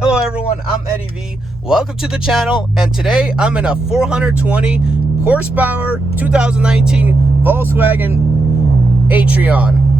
Hello everyone, I'm Eddie V. Welcome to the channel, and today I'm in a 420 horsepower 2019 Volkswagen Arteon.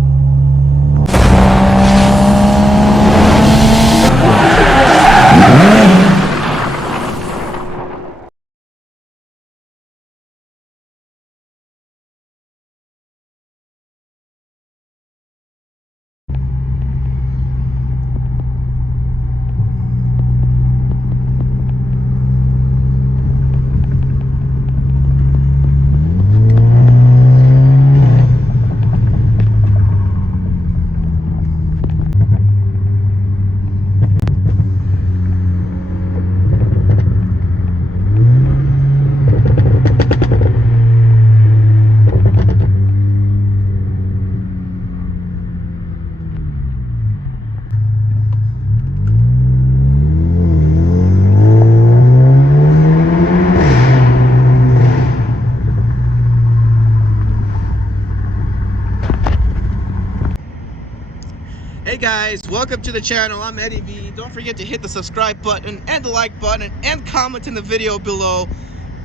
Hey guys, welcome to the channel. I'm Eddie V. Don't forget to hit the subscribe button and the like button and comment in the video below.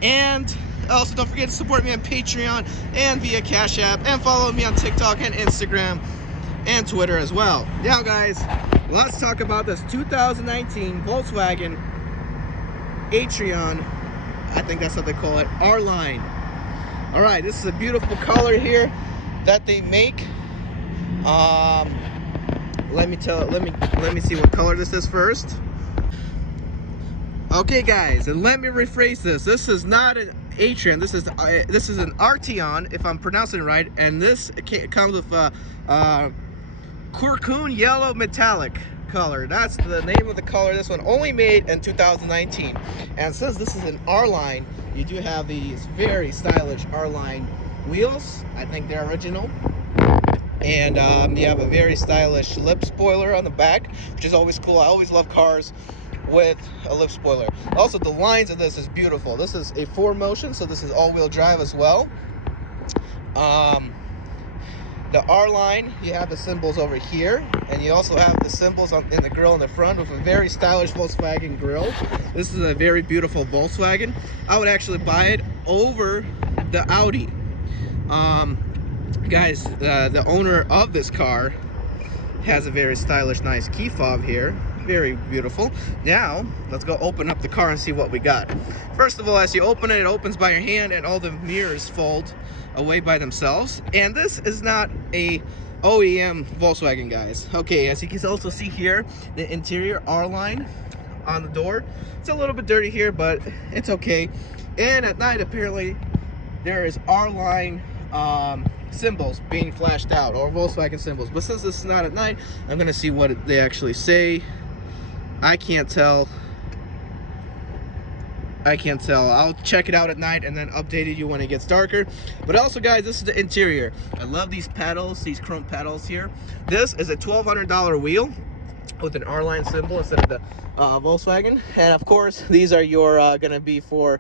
And also don't forget to support me on Patreon and via Cash App, and follow me on TikTok and Instagram and Twitter as well. Now guys, let's talk about this 2019 Volkswagen Arteon. I think that's what they call it, R-Line. Alright, this is a beautiful color here that they make. Let me see what color this is first. Okay guys, and let me rephrase this. This is not an Arteon. This is an Arteon, if I'm pronouncing it right, and this comes with a Curcune yellow metallic color. That's the name of the color. This one only made in 2019. And since this is an R-Line, you do have these very stylish R-Line wheels. I think they're original. And you have a very stylish lip spoiler on the back, which is always cool. I always love cars with a lip spoiler. Also, the lines of this is beautiful. This is a 4Motion, so this is all-wheel drive as well. The R-Line, you have the symbols over here, and you also have the symbols in the grille in the front with a very stylish Volkswagen grille. This is a very beautiful Volkswagen. I would actually buy it over the Audi. Guys, the owner of this car has a very stylish, nice key fob here. Very beautiful. Now, let's go open up the car and see what we got. First of all, as you open it, it opens by your hand, and all the mirrors fold away by themselves. And this is not a OEM Volkswagen, guys. Okay, as you can also see here, the interior R-Line on the door. It's a little bit dirty here, but it's okay. And at night, apparently, there is R-Line symbols being flashed out, or Volkswagen symbols. But since this is not at night, I'm gonna see what they actually say. I can't tell. I'll check it out at night and then update you when it gets darker. But also guys, this is the interior. I love these pedals, these chrome pedals here. This is a $1,200 wheel with an R-Line symbol instead of the Volkswagen. And of course, these are your gonna be for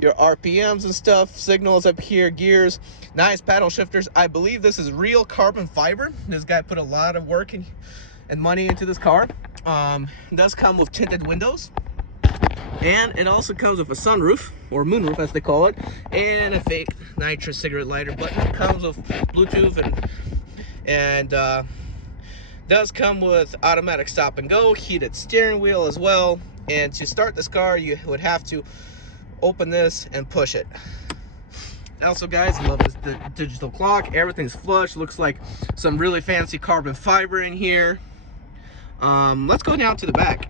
your RPMs and stuff. Signals up here, gears, nice paddle shifters. I believe this is real carbon fiber. This guy put a lot of work and money into this car. It does come with tinted windows, and it also comes with a sunroof, or moonroof as they call it, and a fake nitrous cigarette lighter button. It comes with Bluetooth and does come with automatic stop and go, heated steering wheel as well. And to start this car, you would have to open this and push it. Also guys, I love this digital clock. Everything's flush. Looks like some really fancy carbon fiber in here. Let's go down to the back.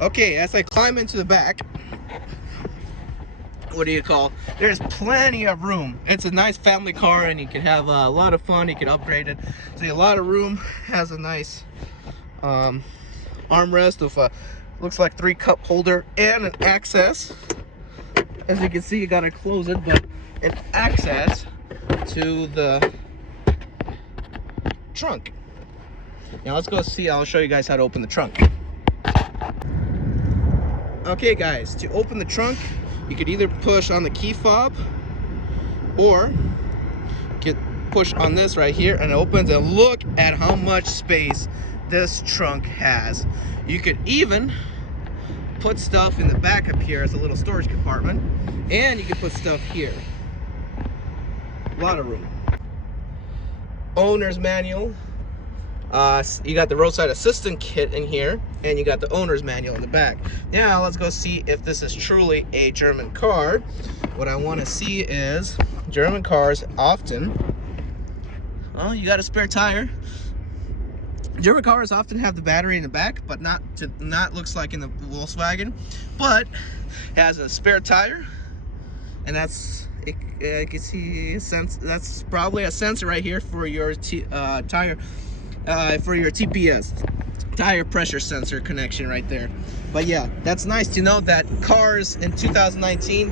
Okay, as I climb into the back, there's plenty of room. It's a nice family car, and you can have a lot of fun. You can upgrade it. See, a lot of room. Has a nice armrest with a, looks like 3 cup holder and an access. As you can see, you gotta close it, but an access to the trunk. Now let's go see. I'll show you guys how to open the trunk. Okay guys, to open the trunk, you could either push on the key fob, or push on this right here, and it opens. And look at how much space this trunk has. You could even put stuff in the back up here as a little storage compartment, and you can put stuff here. A lot of room. Owner's manual. You got the roadside assistant kit in here, and you got the owner's manual in the back. Now let's go see if this is truly a German car. What I want to see is German cars often, well, you got a spare tire. German cars often have the battery in the back, but not looks like in the Volkswagen, but it has a spare tire, and that's I can see that's probably a sensor right here for your tire. For your TPS, tire pressure sensor connection right there. But yeah, that's nice to know that cars in 2019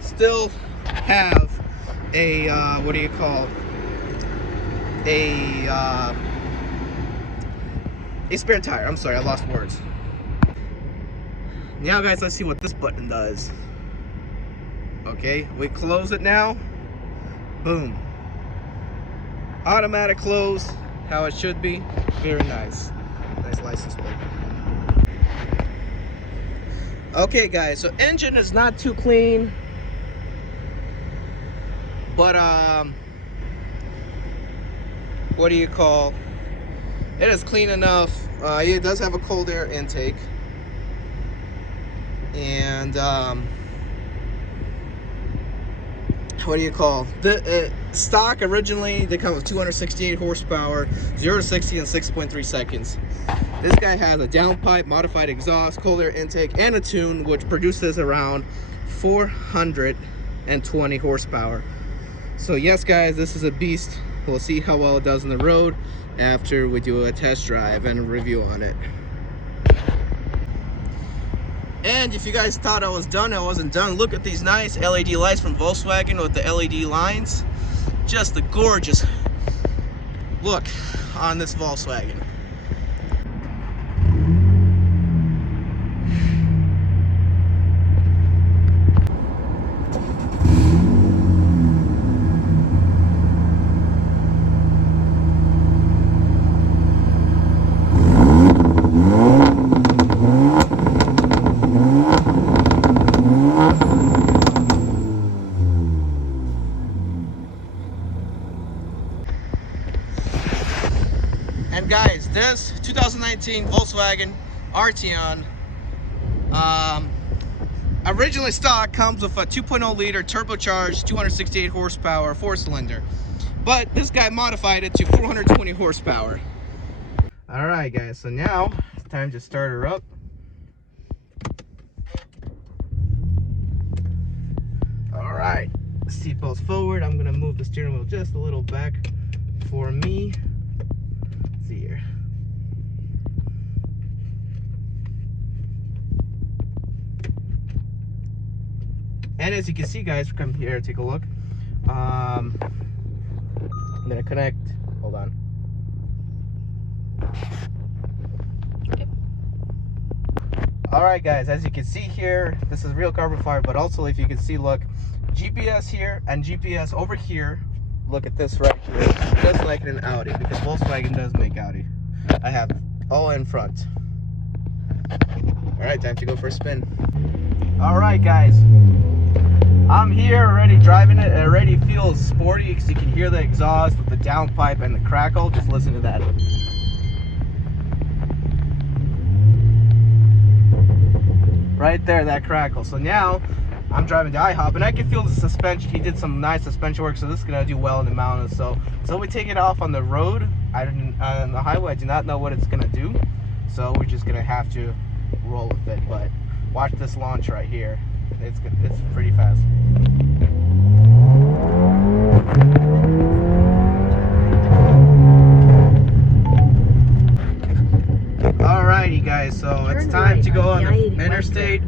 still have a what do you call a spare tire. I'm sorry, I lost words. Now guys, let's see what this button does. Okay, we close it now. Boom, automatic close, how it should be. Very nice. Nice license plate. Okay guys, so engine is not too clean, but what do you call, it is clean enough. It does have a cold air intake, and what do you call the stock? Originally they come with 268 horsepower, 0 to 60 in 6.3 seconds. This guy has a downpipe, modified exhaust, cold air intake, and a tune which produces around 420 horsepower. So yes guys, this is a beast. We'll see how well it does on the road after we do a test drive and a review on it. And if you guys thought I was done, I wasn't done. Look at these nice LED lights from Volkswagen with the LED lines. Just a gorgeous look on this Volkswagen. And guys, this 2019 Volkswagen Arteon, originally stock comes with a 2.0 liter turbocharged 268 horsepower 4-cylinder, but this guy modified it to 420 horsepower. All right guys, so now it's time to start her up. All right, seatbelts forward. I'm gonna move the steering wheel just a little back for me. Here. And as you can see guys, come here, take a look. I'm gonna connect, hold on. All right guys, as you can see here, this is real carbon fiber, but also if you can see, look, GPS here and GPS over here. Look at this right here, just like an Audi, because Volkswagen does make Audi. I have all in front. All right, time to go for a spin. All right, guys, I'm here already driving it. It already feels sporty because you can hear the exhaust with the downpipe and the crackle. Just listen to that. Right there, that crackle. So now I'm driving to IHOP and I can feel the suspension. He did some nice suspension work, so this is gonna do well in the mountains. So we take it off on the road. On the highway, I do not know what it's gonna do. So we're just gonna have to roll with it. But watch this launch right here. It's pretty fast. Alrighty guys, so it's time to go on the interstate.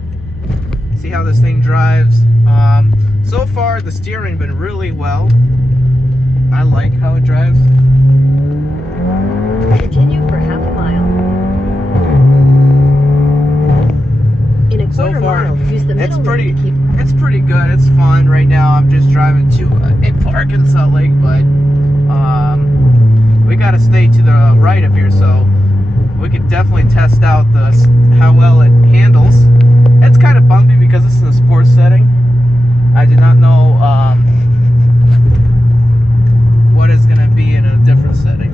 See how this thing drives. So far the steering been really well. I like how it drives. Continue for half a mile. In a quarter mile, use the middle lane to keep. It's pretty good. It's fun right now. I'm just driving to a park in Salt Lake, but we gotta stay to the right of here. So we could definitely test out how well it handles. It's kind of bumpy because this is a sports setting. I did not know what it's gonna be in a different setting.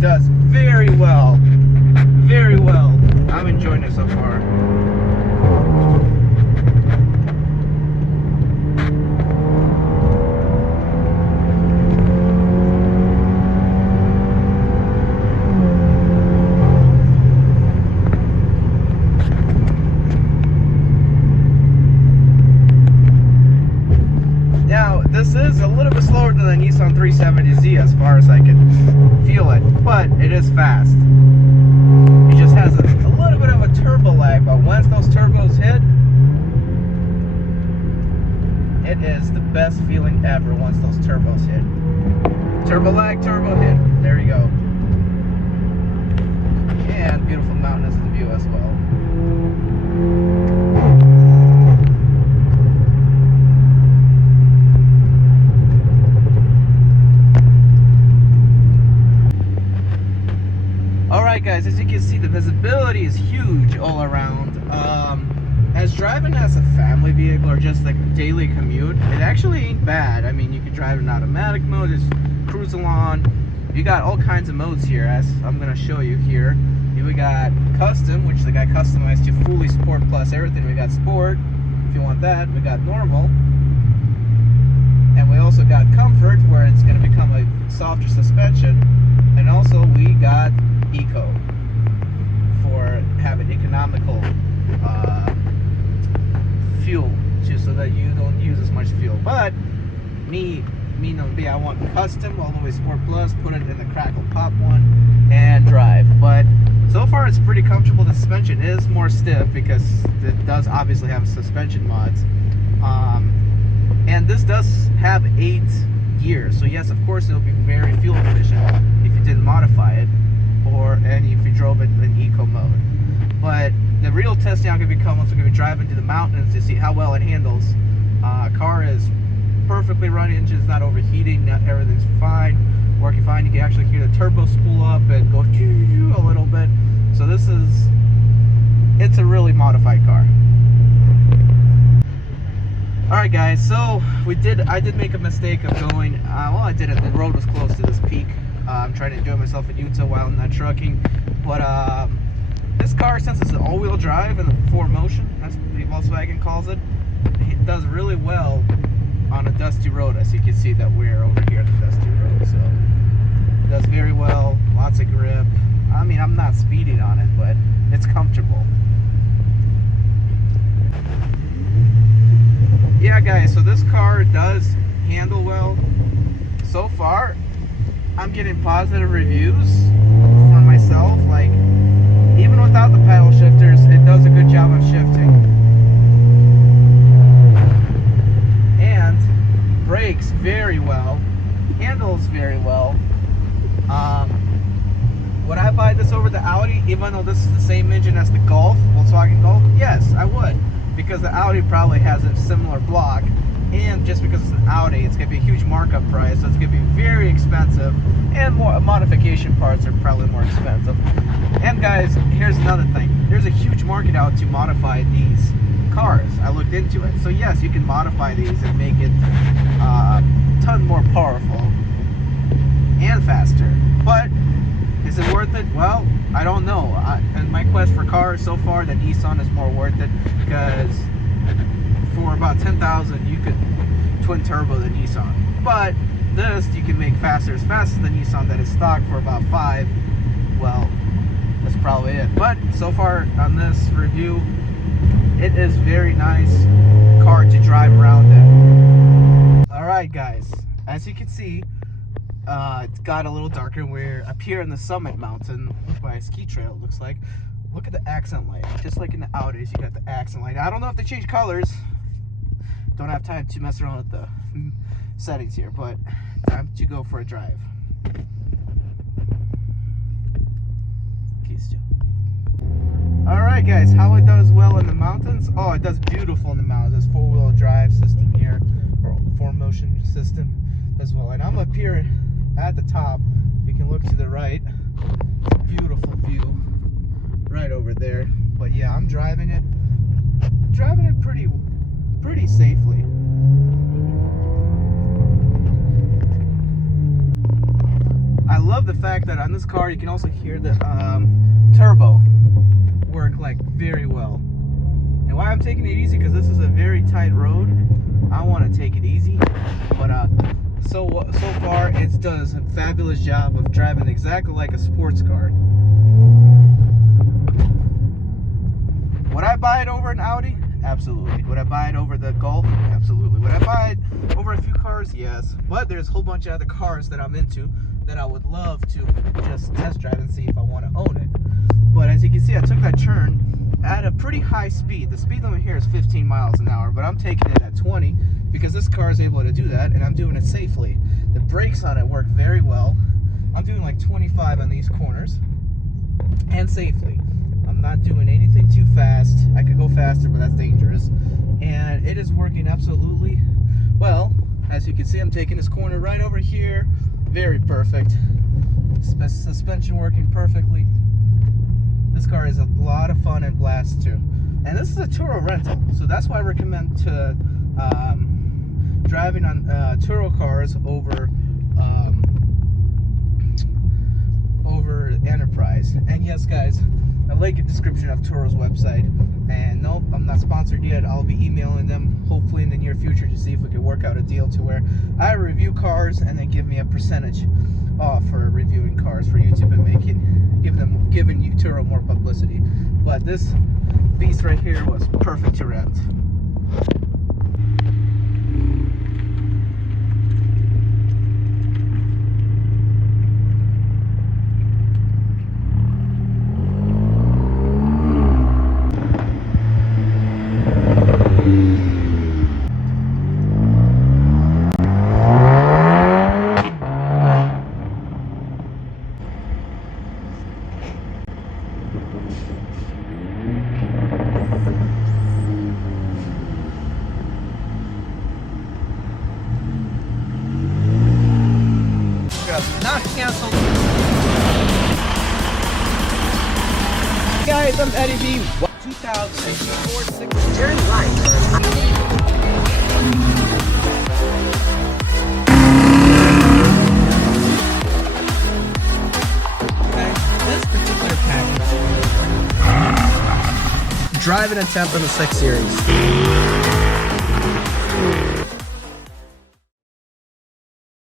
Does very well, very well. I'm enjoying it so far. Now, this is a little bit slower than the Nissan 370Z as far as I can feel it, but it is fast. It just has a little bit of a turbo lag, but once those turbos hit, it is the best feeling ever once those turbos hit. Turbo lag, turbo hit. There you go. And beautiful mountains in view as well. Alright guys, as you can see, the visibility is huge all around. As driving as a family vehicle or just like a daily commute, it actually ain't bad. I mean, you can drive in automatic mode, just cruise along. You got all kinds of modes here, as I'm going to show you here. We got custom, which they got customized to fully sport plus everything. We got sport, if you want that. We got normal. And we also got comfort, where it's going to become a softer suspension. And also we got eco, for having economical fuel, just so that you don't use as much fuel. But me, I want custom all the way sport plus, put it in the crackle pop one and drive. But so far it's pretty comfortable. The suspension is more stiff because it does obviously have suspension mods, and this does have 8 gears, so yes, of course it'll be very fuel efficient if you didn't modify it, and if you drove it in eco mode. But the real testing I'm going to be coming, so I'm going to be driving to the mountains to see how well it handles. Car is perfectly running, engine's not overheating, everything's fine, working fine. You can actually hear the turbo spool up and go a little bit. So it's a really modified car. Alright guys, so I did make a mistake of going, well, I did it, the road was close to this peak. I'm trying to enjoy myself in Utah while I'm not trucking. But this car, since it's an all-wheel drive and a 4Motion, that's what the Volkswagen calls it, it does really well on a dusty road, as you can see that we're over here on the dusty road. So it does very well, lots of grip. I mean, I'm not speeding on it, but it's comfortable. Yeah guys, so this car does handle well. So far, I'm getting positive reviews for myself. Like, even without the paddle shifters, it does a good job of shifting. And brakes very well, handles very well. Would I buy this over the Audi, even though this is the same engine as the Golf, Volkswagen Golf? Yes, I would, because the Audi probably has a similar block, and just because it's an Audi, it's going to be a huge markup price, so it's going to be very expensive, and more modification parts are probably more expensive. And guys, here's another thing. There's a huge market out to modify these cars. I looked into it. So yes, you can modify these and make it a ton more powerful and faster. But is it worth it? Well, I don't know. In my quest for cars so far, the Nissan is more worth it, because for about 10,000 you could twin turbo the Nissan. But this you can make faster, as fast as the Nissan that is stock for about 5. Well, that's probably it. But so far on this review, it is very nice car to drive around in. Alright guys, as you can see, it got a little darker. We're up here in the summit mountain by a ski trail, it looks like. Look at the accent light. Just like in the Audis, you got the accent light. I don't know if they change colors. Don't have time to mess around with the settings here, but time to go for a drive. Keys too. Alright guys, how it does well in the mountains? Oh, it does beautiful in the mountains. There's 4-wheel drive system here, or 4-motion system as well. And I'm up here at the top. If you can look to the right, it's a beautiful view right over there. But yeah, I'm driving it pretty safely. I love the fact that on this car you can also hear the turbo work like very well. And why I'm taking it easy, because this is a very tight road. I want to take it easy, but so far it does a fabulous job of driving exactly like a sports car. Would I buy it over an Audi? Absolutely. Would I buy it over the Golf? Absolutely. Would I buy it over a few cars? Yes. But there's a whole bunch of other cars that I'm into that I would love to just test drive and see if I want to own it. But as you can see, I took that turn at a pretty high speed. The speed limit here is 15 miles an hour, but I'm taking it at 20 because this car is able to do that, and I'm doing it safely. The brakes on it work very well. I'm doing like 25 on these corners and safely. I'm not doing anything too fast. I could go faster, but that's dangerous. And it is working absolutely well. As you can see, I'm taking this corner right over here. Very perfect. Suspension working perfectly. This car is a lot of fun and blast too. And this is a Turo rental, so that's why I recommend to driving on Turo cars over Enterprise. And yes guys, I'll link a description of Turo's website. And nope, I'm not sponsored yet. I'll be emailing them hopefully in the near future to see if we can work out a deal to where I review cars and they give me a percentage off for reviewing cars for YouTube and giving Turo more publicity. But this beast right here was perfect to rent. Not canceled. Guys, I'm Eddie B. 2004 Turn right on. This particular package, driving attempt on the 6 Series.